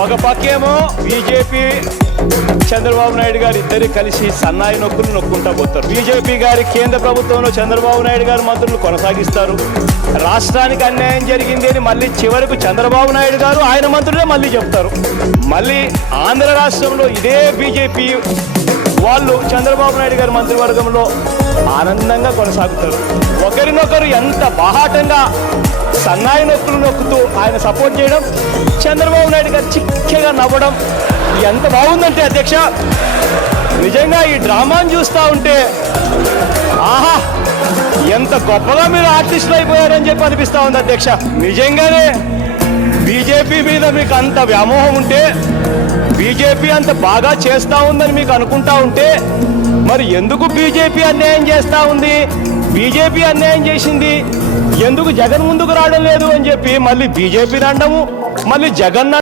ఒక పక్కేమో బీజేపీ చంద్రబాబు నాయుడు గారు ఇద్దరు కలిసి సన్నాయి నొక్కులు నొక్కుంటా పోతారు. బీజేపీ గారి కేంద్ర ప్రభుత్వంలో చంద్రబాబు నాయుడు గారు మంత్రులు కొనసాగిస్తారు. రాష్ట్రానికి అన్యాయం జరిగింది అని మళ్ళీ చివరకు చంద్రబాబు నాయుడు గారు ఆయన మంత్రులే మళ్ళీ చెప్తారు. మళ్ళీ ఆంధ్ర రాష్ట్రంలో ఇదే బీజేపీ వాళ్ళు చంద్రబాబు నాయుడు గారి మంత్రివర్గంలో ఆనందంగా కొనసాగుతారు. ఒకరినొకరు ఎంత బాహాటంగా సన్నాయి నొక్కులు నొక్కుతూ ఆయన సపోర్ట్ చేయడం, చంద్రబాబు నాయుడు గారు చిక్కగా నవ్వడం ఎంత బాగుందంటే అధ్యక్ష, నిజంగా ఈ డ్రామాను చూస్తూ ఉంటే ఆహా ఎంత గొప్పగా మీరు ఆర్టిస్టులు అయిపోయారని చెప్పి అనిపిస్తూ ఉంది అధ్యక్ష. నిజంగానే బీజేపీ మీద మీకు అంత వ్యామోహం ఉంటే, బీజేపీ అంత బాగా చేస్తూ ఉందని మీకు అనుకుంటా ఉంటే, మరి ఎందుకు బీజేపీ అన్యాయం చేస్తూ ఉంది, బీజేపీ అన్యాయం చేసింది, ఎందుకు జగన్ ముందుకు రావడం లేదు అని చెప్పి మళ్ళీ బీజేపీని అనడము, మళ్ళీ జగన్